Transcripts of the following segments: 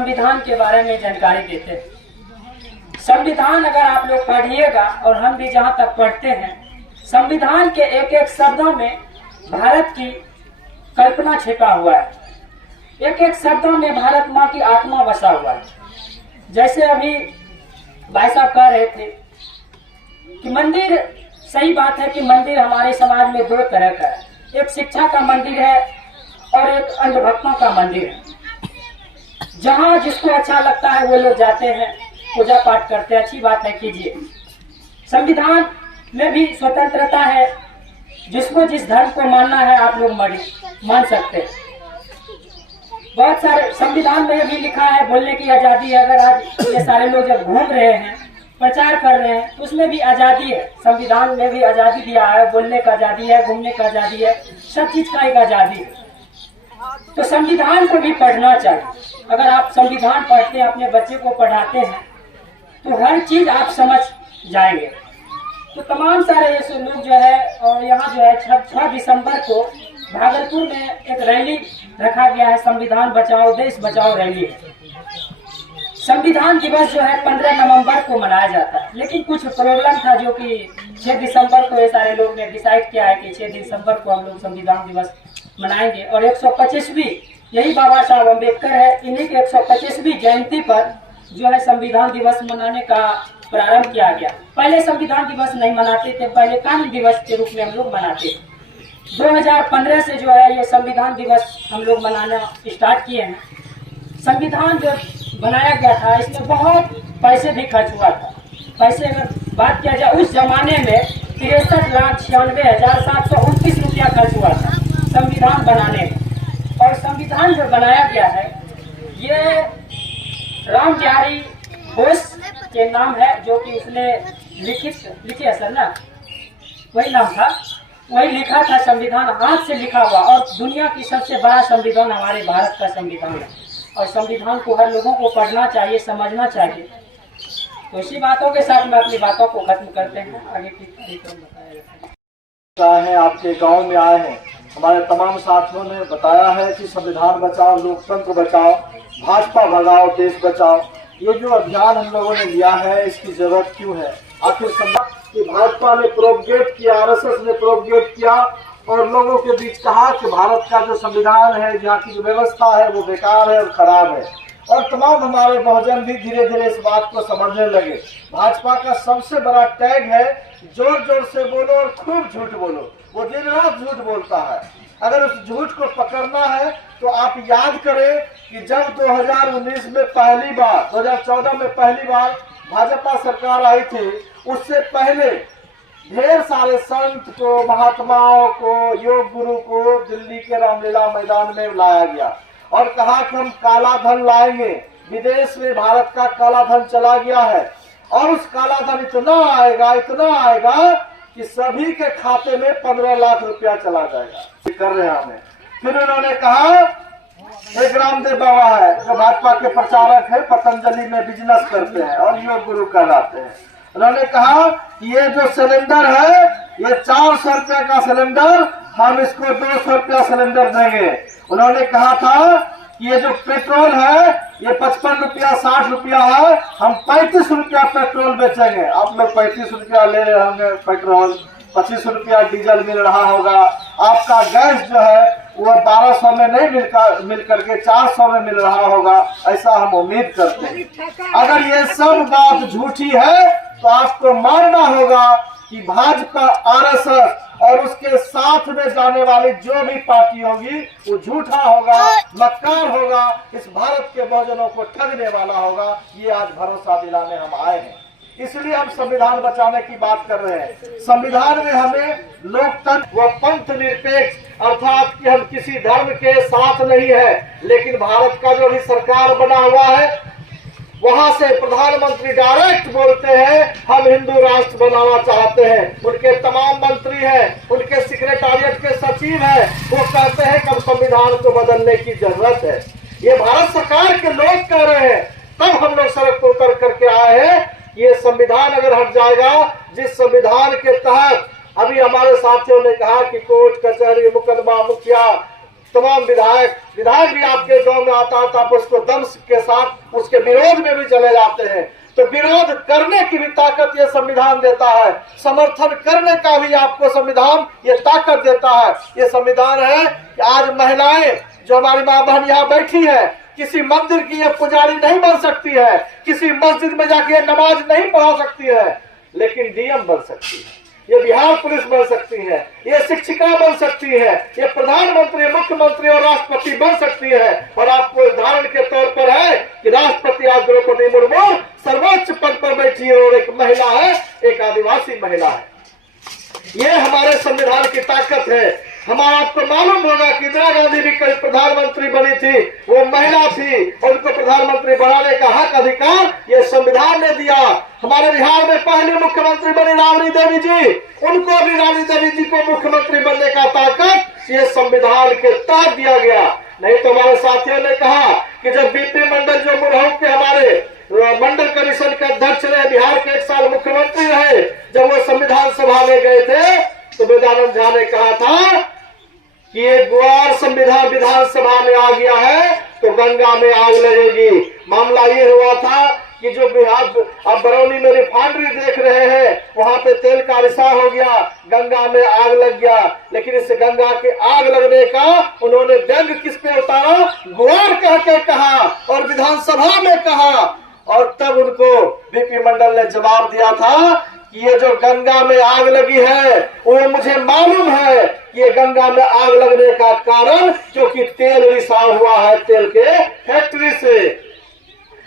संविधान के बारे में जानकारी देते हैं। संविधान अगर आप लोग पढ़िएगा और हम भी जहाँ तक पढ़ते हैं, संविधान के एक एक शब्दों में भारत की कल्पना छिपा हुआ है। एक एक शब्दों में भारत माँ की आत्मा बसा हुआ है। जैसे अभी भाई साहब कह रहे थे कि मंदिर, सही बात है कि मंदिर हमारे समाज में दो तरह का है, एक शिक्षा का मंदिर है और एक अंधभक्तों का मंदिर है। जहाँ जिसको अच्छा लगता है वो लोग जाते हैं, पूजा पाठ करते हैं, अच्छी बात है, कीजिए। संविधान में भी स्वतंत्रता है, जिसको जिस धर्म को मानना है आप लोग मान सकते हैं। बहुत सारे संविधान में भी लिखा है बोलने की आजादी है। अगर आज ये सारे लोग जब घूम रहे हैं, प्रचार कर रहे हैं, तो उसमें भी आजादी है। संविधान में भी आजादी दिया है, बोलने का आजादी है, घूमने का आजादी है, सब चीज का एक आजादी है। तो संविधान को भी पढ़ना चाहिए। अगर आप संविधान पढ़ते हैं, अपने बच्चे को पढ़ाते हैं, तो हर चीज आप समझ जाएंगे। तो तमाम सारे ऐसे लोग जो है, और यहाँ जो है 6 दिसंबर को भागलपुर में एक रैली रखा गया है, संविधान बचाओ देश बचाओ रैली है। संविधान दिवस जो है 15 नवंबर को मनाया जाता है, लेकिन कुछ प्रॉब्लम था जो कि 6 दिसंबर को ये सारे लोग ने डिसाइड किया है कि 6 दिसंबर को हम लोग संविधान दिवस मनाएंगे। और 125वीं यही बाबा साहब अम्बेडकर है, इन्हीं की 125वीं जयंती पर जो है संविधान दिवस मनाने का प्रारंभ किया गया। पहले संविधान दिवस नहीं मनाते थे, पहले कानून दिवस के रूप में हम लोग मनाते थे। 2015 से जो है ये संविधान दिवस हम लोग मनाना स्टार्ट किए हैं। संविधान जो बनाया गया था, इसमें बहुत पैसे भी खर्च हुआ था। पैसे अगर बात किया जाए, उस जमाने में 63,96,729 रुपया खर्च हुआ था संविधान बनाने में। और संविधान जो बनाया गया है, ये राम बिहारी बोस के नाम है, जो कि उसने लिखे है सर ना, वही नाम था, वही लिखा था संविधान, हाथ से लिखा हुआ। और दुनिया की सबसे बड़ा संविधान हमारे भारत का संविधान है। और संविधान को हर लोगों को पढ़ना चाहिए, समझना चाहिए। तो इसी बातों के साथ में अपनी बातों को खत्म करते हैं। आगे की बताया है, आपके गांव में आए हैं, हमारे तमाम साथियों ने बताया है कि संविधान बचाओ, लोकतंत्र बचाओ, भाजपा भगाओ, देश बचाओ। ये जो अभियान हम लोगों ने लिया है, इसकी जरूरत क्यों है? आखिर कि भाजपा ने प्रोपगेट किया, आरएसएस ने प्रोपगेट किया और लोगों के बीच कहा कि भारत का जो संविधान है, यहाँ की जो व्यवस्था है, वो बेकार है और खराब है। और तमाम हमारे बहुजन भी धीरे धीरे इस बात को समझने लगे। भाजपा का सबसे बड़ा टैग है जोर जोर से बोलो और खूब झूठ बोलो। वो दिन रात झूठ बोलता है। अगर उस झूठ को पकड़ना है तो आप याद करें कि जब 2019 में पहली बार, 2014 में पहली बार भाजपा सरकार आई थी, उससे पहले ढेर सारे संत को, महात्माओं को, योग गुरु को दिल्ली के रामलीला मैदान में लाया गया और कहा कि हम काला धन लाएंगे। विदेश में भारत का काला धन चला गया है और उस काला धन इतना आएगा कि सभी के खाते में 15 लाख रुपया चला जाएगा। कर रहे हैं हमें। फिर उन्होंने कहा, एक रामदेव बाबा है जो भाजपा के प्रचारक है, पतंजलि में बिजनेस करते हैं और योग गुरु कहलाते हैं। उन्होंने कहा कि ये जो सिलेंडर है, ये 400 रुपया का सिलेंडर, हम इसको 200 रुपया सिलेंडर देंगे। उन्होंने कहा था कि ये जो पेट्रोल है, ये 55 रुपया 60 रुपया है, हम 35 रुपया पेट्रोल बेचेंगे। आप लोग 35 रुपया ले रहे होंगे पेट्रोल, 25 रुपया डीजल मिल रहा होगा। आपका गैस जो है वो 1200 में नहीं मिल करके 400 में मिल रहा होगा, ऐसा हम उम्मीद करते हैं। अगर ये सब बात झूठी है तो आपको मानना होगा कि भाजपा, आरएसएस और उसके साथ में जाने वाली जो भी पार्टी होगी वो झूठा होगा, मक्कार होगा, इस भारत के बहुजनों को ठगने वाला होगा। ये आज भरोसा दिलाने हम आए हैं। इसलिए हम संविधान बचाने की बात कर रहे हैं। संविधान में हमें लोकतंत्र व पंथ निरपेक्ष, अर्थात कि हम किसी धर्म के साथ नहीं है, लेकिन भारत का जो भी सरकार बना हुआ है, वहां से प्रधानमंत्री डायरेक्ट बोलते हैं हम हिंदू राष्ट्र बनाना चाहते हैं। उनके तमाम मंत्री हैं, उनके सेक्रेटारिएट के सचिव हैं, वो कहते हैं कि संविधान को बदलने की जरूरत है। ये भारत सरकार के लोग कह रहे हैं, तब हम लोग सड़क पर उतर करके आए हैं। ये संविधान अगर हट जाएगा, जिस संविधान के तहत अभी हमारे साथियों ने कहा कि कोर्ट कचहरी, मुकदमा, मुखिया, तमाम विधायक भी आपके गांव में आता है तो आप उसको दम के साथ उसके विरोध में भी चले जाते हैं। तो विरोध करने की भी ताकत ये संविधान देता है, समर्थन करने का भी आपको संविधान ये ताकत देता है। ये संविधान है कि आज महिलाएं जो हमारी माँ बहन यहाँ बैठी है, किसी मंदिर की ये पुजारी नहीं बन सकती है, किसी मस्जिद में जाके नमाज नहीं पढ़ा सकती है, लेकिन डीएम बन सकती है, ये बिहार पुलिस बन सकती है, ये शिक्षिका बन सकती है, ये प्रधानमंत्री, मुख्यमंत्री और राष्ट्रपति बन सकती है। और आपको उदाहरण के तौर पर है कि राष्ट्रपति आज द्रौपदी मुर्मू सर्वोच्च पद पर बैठी है और एक महिला है, एक आदिवासी महिला है। ये हमारे संविधान की ताकत है। हमारा आपको मालूम होगा कि इंदिरा गांधी भी कल प्रधानमंत्री बनी थी, वो महिला थी और उनको प्रधानमंत्री बनाने का हक अधिकार ये संविधान ने दिया। हमारे बिहार में पहले मुख्यमंत्री बनी राबड़ी देवी जी, उनको भी राबड़ी देवी जी को मुख्यमंत्री बनने का ताकत ये संविधान के तहत दिया गया। नहीं तो हमारे साथियों ने कहा कि जब बीपी मंडल जो मुरहू के हमारे मंडल कमीशन के अध्यक्ष रहे, बिहार के 1 साल मुख्यमंत्री रहे, जब वो संविधान सभा में गए थे तो बेदानंद झा ने कहा था कि ये गुआर संविधान विधानसभा में आ गया है तो गंगा में आग लगेगी। मामला ये हुआ था कि जो बिहार अब बरौनी में रिफाइनरी देख रहे हैं, वहां पे तेल का रिसाव हो गया, गंगा में आग लग गया। लेकिन इस गंगा के आग लगने का उन्होंने व्यंग किस पे उतारा? गुआर कह के कहा और विधानसभा में कहा। और तब उनको बीपी मंडल ने जवाब दिया था कि ये जो गंगा में आग लगी है वो मुझे मालूम है, ये गंगा में आग लगने का कारण क्योंकि तेल रिसाव हुआ है तेल के फैक्ट्री से।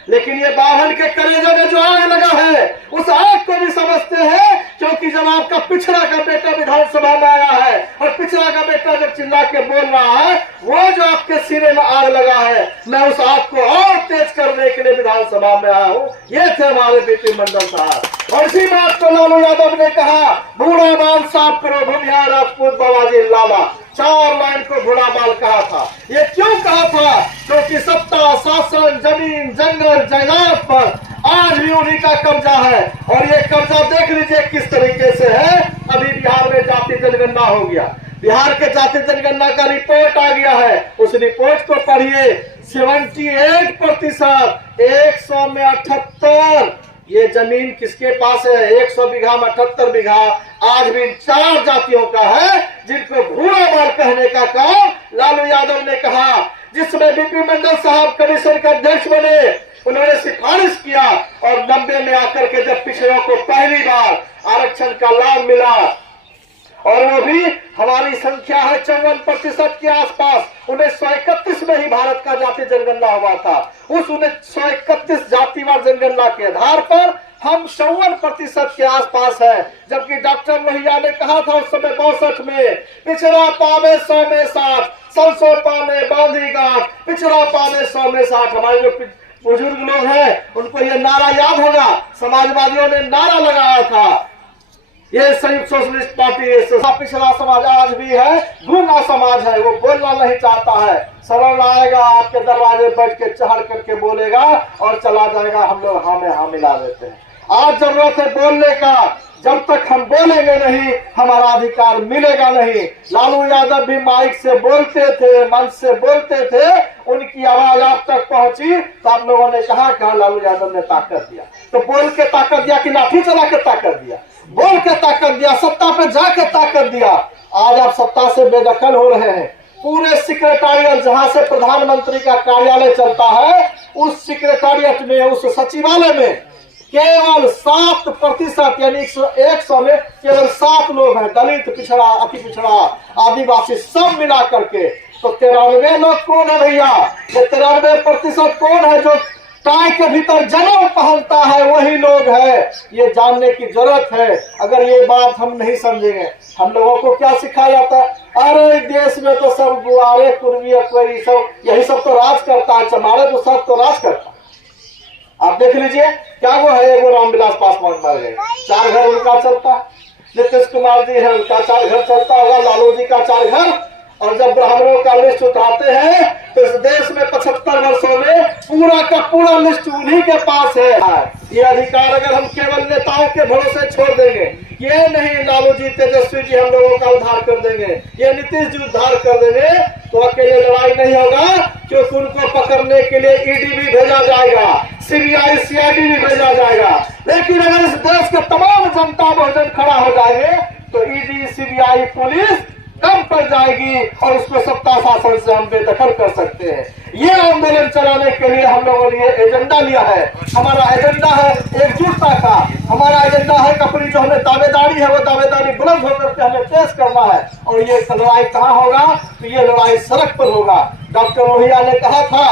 लेकिन ये बाहर के कलेजे में जो आग लगा है उस आग को भी समझते हैं, क्योंकि जब आपका पिछड़ा का बेटा विधानसभा में आया है और पिछड़ा का बेटा जब चिल्ला के बोल रहा है, वो जो आपके सिरे में आग लगा है, मैं उस आग को और तेज करने के लिए विधानसभा में आया हूँ। ये थे हमारे बीपी मंडल साहब। और इसी बात को लालू यादव ने कहा, बूढ़ा बाल साफ करो भूमिहार राजपूत बाबाजी लाला। 4 लाइन को बूढ़ा बाल कहा था। ये क्यों कहा था? क्योंकि सत्ता, शासन, जमीन, जंगल, जायदाद पर आज भी उन्हीं का कब्जा है। और ये कब्जा देख लीजिए किस तरीके से है। अभी बिहार में जाति जनगणना हो गया, बिहार के जाति जनगणना का रिपोर्ट आ गया है, उस रिपोर्ट को पढ़िए। 78% 100 में 78 ये जमीन किसके पास है? 100 बीघा में 78 बीघा आज भी 4 जातियों का है, जिनको भूरा बाल कहने का काम लालू यादव ने कहा। जिसमें बीपी मंडल साहब कमीशन के अध्यक्ष बने, उन्होंने सिफारिश किया और 90 में आकर के जब पिछड़ों को पहली बार आरक्षण का लाभ मिला, और वो भी हमारी संख्या है 54% के आसपास। 1931 में ही भारत का जाति जनगणना हुआ था। उस 1931 जातिवार जनगणना के आधार पर हम 54% के आसपास है। जबकि डॉक्टर लोहिया ने कहा था उस समय 62 में, पिछड़ा पावे 100 में 60, 100 पावे बांधी गांठ, पिछड़ा पावे 100 में 60। हमारे जो बुजुर्ग लोग हैं उनको ये नारा याद होगा, समाजवादियों ने नारा लगाया था। ये संयुक्त सोशलिस्ट पार्टी पिछड़ा समाज आज भी है, गूंगा समाज है, वो बोलना नहीं चाहता है। सवर्ण आएगा आपके दरवाजे बैठ के चढ़ करके बोलेगा और चला जाएगा, हम लोग हाँ में हाँ मिला देते हैं। आज जरूरत है बोलने का, जब तक हम बोलेंगे नहीं हमारा अधिकार मिलेगा नहीं। लालू यादव भी माइक से बोलते थे, मंच से बोलते थे, उनकी आवाज आप तक पहुंची तो आप लोगों ने कहा कि लालू यादव ने ताकत दिया। तो बोल के ताकत दिया कि लाठी चला के ताकत दिया? बोल के ताकत दिया, सत्ता पे जाके ताकत दिया। आज आप सत्ता से बेदखल हो रहे हैं। पूरे सेक्रेटारिएट जहां से प्रधानमंत्री का कार्यालय चलता है, उस सेक्रेटारिएट में, उस सचिवालय में केवल 7% यानी 100 में केवल 7 लोग हैं, दलित, पिछड़ा, अति पिछड़ा, आदिवासी सब मिला करके। तो 93 लोग कौन है भैया? ये 93% कौन है? जो टाई के भीतर जनेऊ पहनता है वही लोग है। ये जानने की जरूरत है। अगर ये बात हम नहीं समझेंगे, हम लोगों को क्या सिखाया जाता है? अरे देश में तो सब गुआरे, कुर्मी, अकबरी सब यही सब तो राज करता है, चमारे तो सब तो राज करता है। आप देख लीजिए क्या वो है, वो रामविलास पासवान मर गए, 4 घर उनका चलता है। नीतीश कुमार जी है, उनका 4 घर चलता होगा, लालू जी का 4 घर। और जब ब्राह्मणों का लिस्ट उठाते हैं तो इस देश में 75 वर्षों में पूरा का पूरा लिस्ट उन्हीं के पास है। ये अधिकार अगर हम केवल नेताओं के भरोसे छोड़ देंगे, ये नहीं लालू जी, तेजस्वी जी हम लोगों का उद्धार कर देंगे, ये नीतीश जी उद्धार कर देंगे, तो अकेले लड़ाई नहीं होगा, क्योंकि उनको पकड़ने के लिए ईडी भी भेजा जाएगा, सीबीआई सीआईडी भी भेजा जाएगा। लेकिन अगर इस देश के तमाम जनता बहुजन खड़ा हो जाएंगे तो ईडी सीबीआई पुलिस कम पड़ जाएगी और उसको सत्ता शासन से हम बेदखल कर सकते हैं। ये आंदोलन चलाने के लिए हम लोगों ने एजेंडा लिया है। हमारा एजेंडा है एकजुटता का, हमारा एजेंडा है कि अपनी जो हमें दावेदारी है वो दावेदारी बुलंद होकर के हमें पेश करना है। और ये लड़ाई कहाँ होगा? तो ये लड़ाई सड़क पर होगा। डॉक्टर लोहिया ने कहा था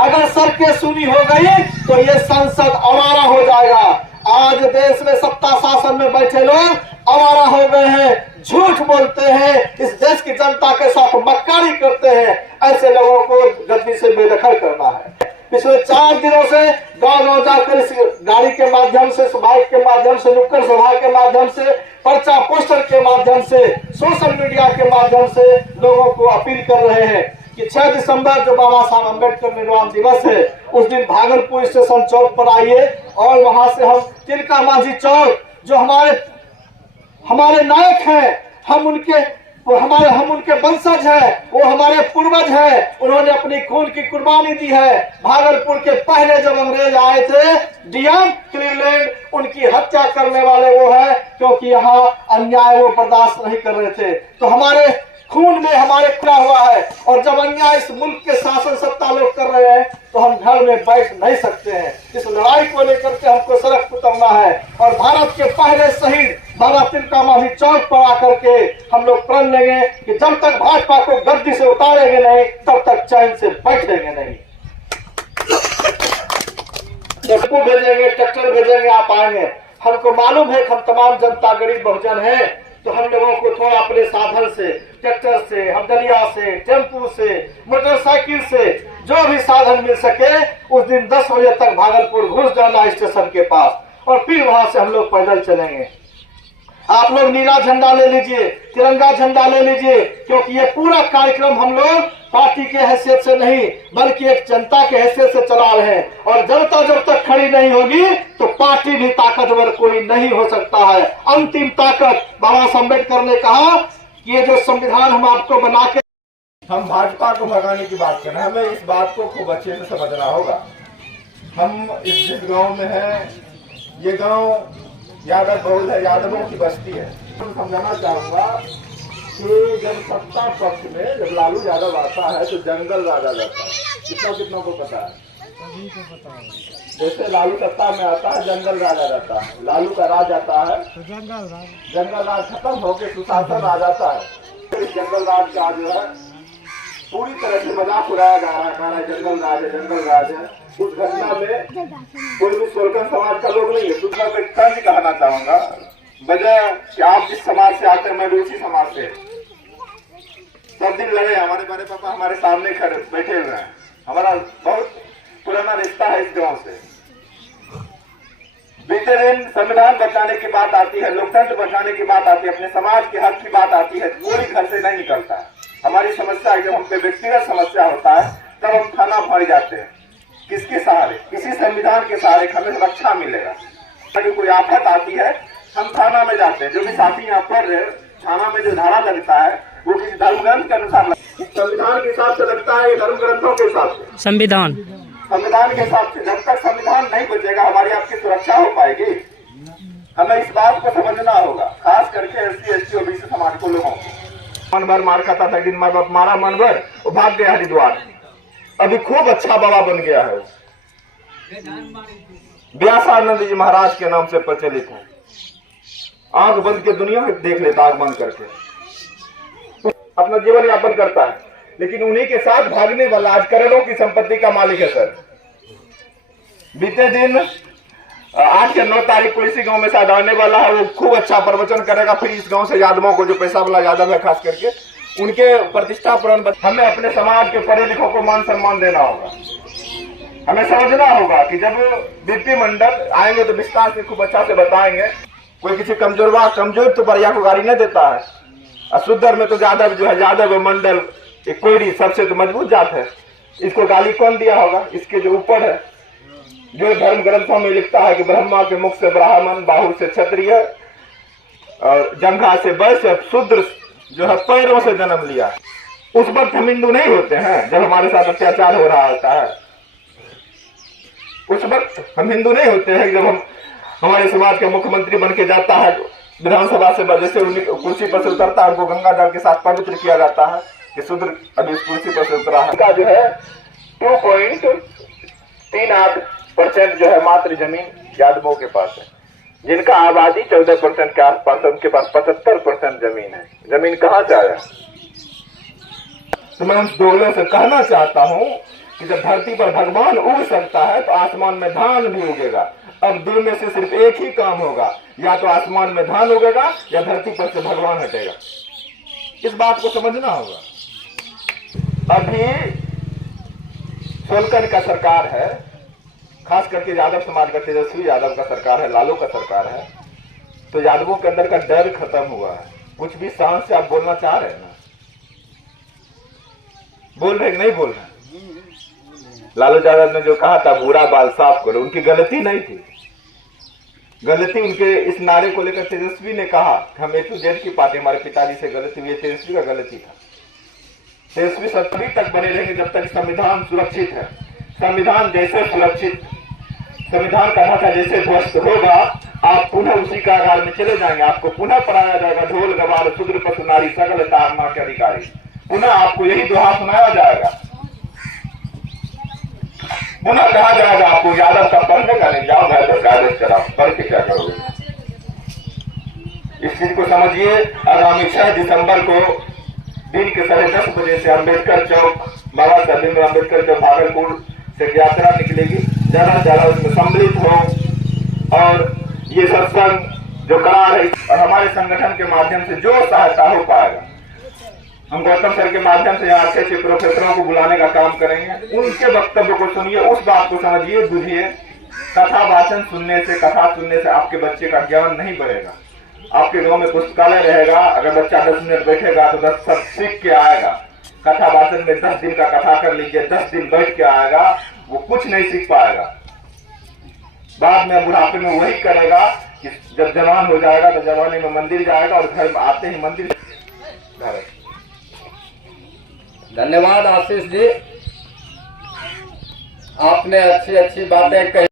अगर सड़कें सुनी हो गई तो ये संसद आवारा हो जाएगा। आज देश में सत्ता शासन में बैठे लोग आवारा हो गए हैं, झूठ बोलते हैं, इस देश की जनता के साथ मक्कारी करते हैं। ऐसे लोगों को गद्दी से बेदखल करना है। पिछले 4 दिनों से गांव-गांव जाकर इस गाड़ी के माध्यम से, बाइक के माध्यम से, नुक्कड़ सभा के माध्यम से, पर्चा पोस्टर के माध्यम से, सोशल मीडिया के माध्यम से लोगों को अपील कर रहे हैं कि 6 दिसंबर जो बाबा साहब अम्बेडकर निर्वाण दिवस है उस दिन भागलपुर स्टेशन चौक पर आइए और वहां से हम तिलका मांझी चौक जो हमारे नायक हैं, हम उनके वंशज हैं, वो हमारे पूर्वज हैं, उन्होंने अपनी खून की कुर्बानी दी है। भागलपुर के पहले जब अंग्रेज आए थे डीएम क्लीवलैंड, उनकी हत्या करने वाले वो है, क्योंकि यहाँ अन्याय वो बर्दाश्त नहीं कर रहे थे। तो हमारे खून में हमारे खुला हुआ है और जब अन्याय इस मुल्क के शासन सत्ता लोग कर रहे हैं तो हम घर में बैठ नहीं सकते हैं। इस लड़ाई को लेकर के हमको सड़क पर उतरना है और भारत के पहले शहीद बाबा तिलका मांझी चौक पर आकर के हम लोग प्रण लेंगे कि जब तक भाजपा को गद्दी से उतारेंगे नहीं तब तक चैन से बैठेंगे नहीं। टेम्पो भेजेंगे, ट्रैक्टर भेजेंगे, आप आएंगे। हमको मालूम है कि हम तमाम जनता गरीब बहुजन है, तो हम लोगों को थोड़ा अपने साधन से, ट्रैक्टर से, हमदलिया से, टेम्पू से, मोटरसाइकिल से, जो भी साधन मिल सके उस दिन 10 बजे तक भागलपुर घुस जाना स्टेशन के पास और फिर वहां से हम लोग पैदल चलेंगे। आप लोग नीला झंडा ले लीजिए, तिरंगा झंडा ले लीजिए, क्योंकि ये पूरा कार्यक्रम हम लोग पार्टी के हैसियत से नहीं बल्कि एक जनता के हैसियत से चला रहे हैं। और जनता जब तक खड़ी नहीं होगी तो पार्टी भी ताकतवर कोई नहीं हो सकता है। अंतिम ताकत बाबा साहब अम्बेडकर ने कहा कि ये जो संविधान हम आपको बना के, हम भाजपा को भगाने की बात कर रहे हैं, हमें इस बात को खूब अच्छे से समझना होगा। हम जिस गाँव में है, ये गाँव यादव बहुल है, यादवों की बस्ती है। मैं समझाना चाहूंगा कि जब सत्ता पक्ष में जब लालू यादव आता है तो जंगल राज आ जाता है। कितना को पता है? जैसे लालू सत्ता में आता है जंगल राज आ जाता है, लालू का राज आता है तो जंगल राज खत्म होकर सुशासन आ जाता है। इस जंगल राज का जो है पूरी तरह से मजाक उड़ाया जा रहा है, जंगल राज है, जंगल राज है। उस घटना में कोई भी सोलकन समाज का लोग नहीं है। दूसरा मैं तंज कहना चाहूंगा, वजह कि आप जिस समाज से आते हैं मैं भी उसी समाज से, सब दिन लड़े, हमारे बड़े पापा हमारे सामने खड़े बैठे हुए हैं, हमारा बहुत पुराना रिश्ता है इस गांव से। बीते दिन संविधान बचाने की बात आती है, लोकतंत्र बचाने की बात आती है, अपने समाज के हक की बात आती है, कोई घर से नहीं निकलता है। हमारी समस्या जब हम पे व्यक्तिगत समस्या होता है तब हम थाना भर जाते हैं। किसके सहारे? किसी संविधान के सहारे हमें रक्षा मिलेगा। अगर कोई आफत आती है हम थाना में जाते हैं। जो भी साथी यहाँ पढ़ रहे थाना में जो धारा लगता है वो किसी धर्म ग्रंथ के अनुसार, संविधान के हिसाब से लगता है, धर्म ग्रंथों के हिसाब से, संविधान के हिसाब से। जब तक संविधान नहीं बचेगा हमारी आपकी सुरक्षा हो पाएगी। हमें इस बात को समझना होगा, खास करके SC ST OBC समाज को, लोगों को। मन भर मार खाता था, दिन माँ बाप मारा मन भर, वो भाग गया हरिद्वार, अभी खूब अच्छा बाबा बन गया है। व्यासानंद जी महाराज के नाम से प्रचलित है। आंख बंद के दुनिया में देख लेता, आंख बंद करके अपना जीवन यापन करता है, लेकिन उन्हीं के साथ भागने वाला आज करोड़ों की संपत्ति का मालिक है। सर बीते दिन 8 या 9 तारीख को इसी गांव में शायद आने वाला है, वो खूब अच्छा प्रवचन करेगा। फिर इस गांव से यादवों को, जो पैसा वाला यादव है खास करके, उनके प्रतिष्ठा पूर्ण, हमें अपने समाज के पढ़े लिखों को मान सम्मान देना होगा। हमें समझना होगा कि जब बीपी मंडल आएंगे तो विस्तार से खूब अच्छा से बताएंगे। कोई किसी कमजोर तो बरिया को गाली नहीं देता है। अशुद्धर में तो यादव जो है, यादव मंडल कोयरी सबसे तो मजबूत जात है, इसको गाली कौन दिया होगा? इसके जो ऊपर है, जो धर्म ग्रंथों में लिखता है कि ब्रह्मा के मुख से ब्राह्मण, बाहु से क्षत्रिय, और जंघा से वैश्य, शूद्र जो है पैरों से जन्म लिया। उस वक्त हम हिंदू नहीं होते हैं जब हमारे साथ अत्याचार हो रहा होता है। उस वक्त हम हिंदू नहीं होते हैं जब हम हमारे समाज का मुख्यमंत्री बन के जाता है विधानसभा से, जैसे कुर्सी पर से उतरता है, उनको गंगा जल के साथ पवित्र किया जाता है कि शूद्र अभी इस कुर्सी पर से उतरा है। का जो है 2.38% जो है मात्र जमीन यादवों के पास है, जिनका आबादी 14% के आसपास है, उनके पास 75% जमीन है। जमीन कहाँ से आया? तो मैं उन दोगलों से कहना चाहता हूँ कि जब धरती पर भगवान उग सकता है तो आसमान में धान भी उगेगा। अब दो में से सिर्फ एक ही काम होगा, या तो आसमान में धान उगेगा या धरती पर से भगवान हटेगा। इस बात को समझना होगा। अभी सोलकर का सरकार है, खास करके यादव समाज का तेजस्वी यादव का सरकार है, लालू का सरकार है, तो यादवों के अंदर का डर खत्म हुआ है। कुछ भी साहस से आप बोलना चाह रहे हैं ना, बोल रहे नहीं बोल रहे? लालू यादव ने जो कहा था बुरा बाल साफ करो, उनकी गलती नहीं थी। गलती उनके इस नारे को लेकर तेजस्वी ने कहा हम A to Z की पार्टी, हमारे पिताजी से गलती हुई, तेजस्वी का गलती था। तेजस्वी तभी तक बने रहेंगे जब तक संविधान सुरक्षित है। संविधान जैसे सुरक्षित, संविधान का ढांचा जैसे ध्वस्त होगा, आप पुनः उसी कारागार में चले जाएंगे। आपको पुनः पढ़ाया जाएगा ढोल गवार शूद्र पशु नारी सकल तार मां के अधिकारी। पुनः आपको यही दोहा सुनाया जाएगा, पुनः कहा जाएगा आपको यादव का पढ़ने का नहीं, जाओ घर पर कागज चलाओ, पढ़ के क्या करोगे? इस चीज को समझिए। आगामी 6 दिसंबर को दिन के 10:30 बजे से अम्बेडकर चौक, बाबा साहब भीमराव अम्बेडकर चौक भागलपुर से यात्रा निकलेगी। ज्यादा से ज्यादा उसमें सम्मिलित हो और ये सत्संग जो करा रही और हमारे संगठन के माध्यम से जो सहायता हो पाएगा, हम गौतम सर के माध्यम से यहाँ अच्छे अच्छे प्रोफेसरों को बुलाने का काम करेंगे। उनके वक्तव्य को सुनिए, उस बात को समझिए, बुझिए। कथा वाचन सुनने से, कथा सुनने से आपके बच्चे का ज्ञान नहीं बढ़ेगा। आपके गांव में पुस्तकालय रहेगा, अगर बच्चा 10 मिनट बैठेगा तो 10 सब सीख के आएगा। कथा वाचन में 10 दिन का कथा कर लीजिए, 10 दिन बैठ के आएगा, वो कुछ नहीं सीख पाएगा। बाद में बुढ़ापे में वही करेगा कि जब जवान हो जाएगा तो जवानी में मंदिर जाएगा और घर में आते ही मंदिर। धन्यवाद आशीष जी, आपने अच्छी अच्छी बातें कही।